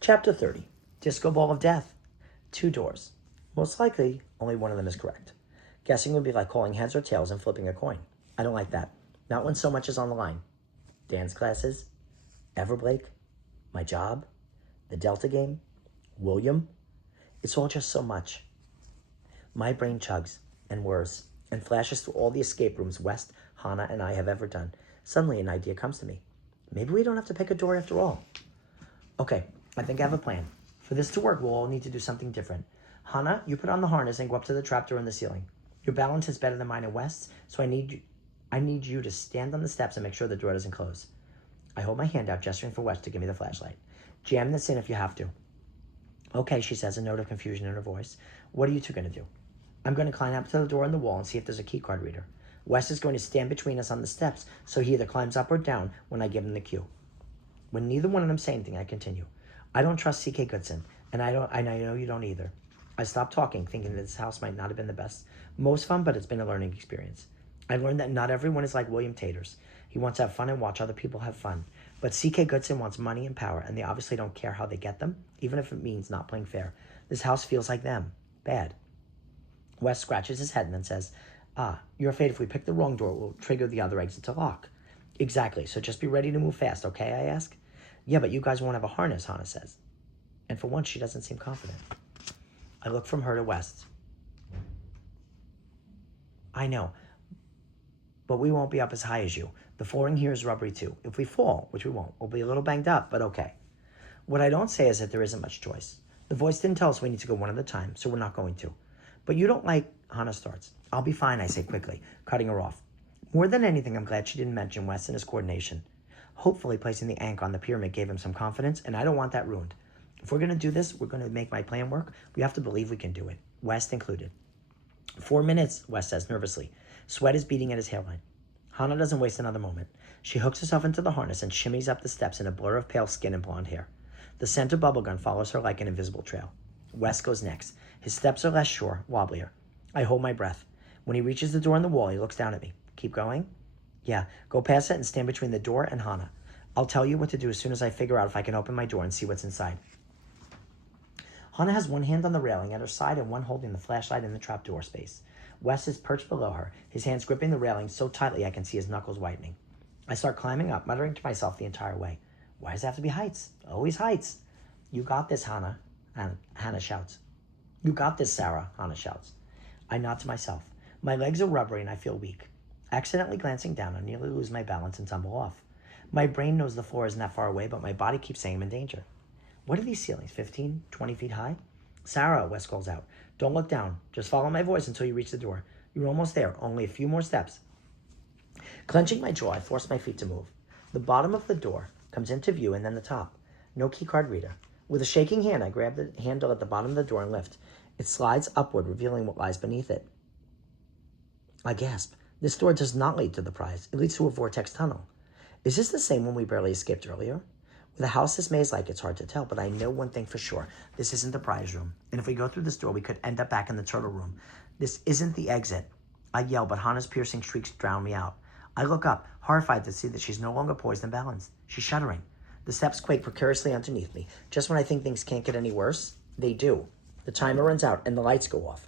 Chapter 30. Disco Ball of Death. 2 doors. Most likely, only one of them is correct. Guessing would be like calling heads or tails and flipping a coin. I don't like that. Not when so much is on the line. Dance classes, Everblake, my job, the Delta game, William. It's all just so much. My brain chugs and whirs and flashes through all the escape rooms West, Hannah, and I have ever done. Suddenly an idea comes to me. Maybe we don't have to pick a door after all. Okay, I think I have a plan. For this to work, we'll all need to do something different. Hannah, you put on the harness and go up to the trapdoor in the ceiling. Your balance is better than mine and West's, so I need you to stand on the steps and make sure the door doesn't close. I hold my hand out, gesturing for West to give me the flashlight. Jam this in if you have to. Okay, she says, a note of confusion in her voice. What are you two going to do? I'm going to climb up to the door in the wall and see if there's a keycard reader. West is going to stand between us on the steps, so he either climbs up or down when I give him the cue. When neither one of them say anything, I continue. I don't trust C.K. Goodson, and I know you don't either. I stopped talking, thinking that this house might not have been the best, most fun, but it's been a learning experience. I learned that not everyone is like William Taters. He wants to have fun and watch other people have fun. But C.K. Goodson wants money and power, and they obviously don't care how they get them, even if it means not playing fair. This house feels like them. Bad. Wes scratches his head and then says, you're afraid if we pick the wrong door, it will trigger the other exit to lock. Exactly, so just be ready to move fast, okay, I ask? Yeah, but you guys won't have a harness, Hannah says. And for once, she doesn't seem confident. I look from her to West. I know, but we won't be up as high as you. The flooring here is rubbery too. If we fall, which we won't, we'll be a little banged up, but okay. What I don't say is that there isn't much choice. The voice didn't tell us we need to go one at a time, so we're not going to. But you don't like, Hannah starts. I'll be fine, I say quickly, cutting her off. More than anything, I'm glad she didn't mention Wes and his coordination. Hopefully, placing the anchor on the pyramid gave him some confidence, and I don't want that ruined. If we're going to do this, we're going to make my plan work. We have to believe we can do it, West included. 4 minutes, Wes says nervously. Sweat is beating at his hairline. Hannah doesn't waste another moment. She hooks herself into the harness and shimmies up the steps in a blur of pale skin and blonde hair. The scent of bubblegum follows her like an invisible trail. Wes goes next. His steps are less sure, wobblier. I hold my breath. When he reaches the door in the wall, he looks down at me. Keep going? Yeah, go past it and stand between the door and Hannah. I'll tell you what to do as soon as I figure out if I can open my door and see what's inside. Hannah has one hand on the railing at her side and one holding the flashlight in the trapdoor space. Wes is perched below her, his hands gripping the railing so tightly I can see his knuckles whitening. I start climbing up, muttering to myself the entire way. Why does it have to be heights? Always heights. You got this, Hannah, Hannah shouts. You got this, Sarah, Hannah shouts. I nod to myself. My legs are rubbery and I feel weak. Accidentally glancing down, I nearly lose my balance and tumble off. My brain knows the floor isn't that far away, but my body keeps saying I'm in danger. What are these ceilings, 15, 20 feet high? Sarah, Wes calls out. Don't look down. Just follow my voice until you reach the door. You're almost there. Only a few more steps. Clenching my jaw, I force my feet to move. The bottom of the door comes into view and then the top. No keycard reader. With a shaking hand, I grab the handle at the bottom of the door and lift. It slides upward, revealing what lies beneath it. I gasp. This door does not lead to the prize. It leads to a vortex tunnel. Is this the same one we barely escaped earlier? With a house this maze-like, it's hard to tell, but I know one thing for sure. This isn't the prize room. And if we go through this door, we could end up back in the turtle room. This isn't the exit. I yell, but Hannah's piercing shrieks drown me out. I look up, horrified to see that she's no longer poised and balanced. She's shuddering. The steps quake precariously underneath me. Just when I think things can't get any worse, they do. The timer runs out and the lights go off.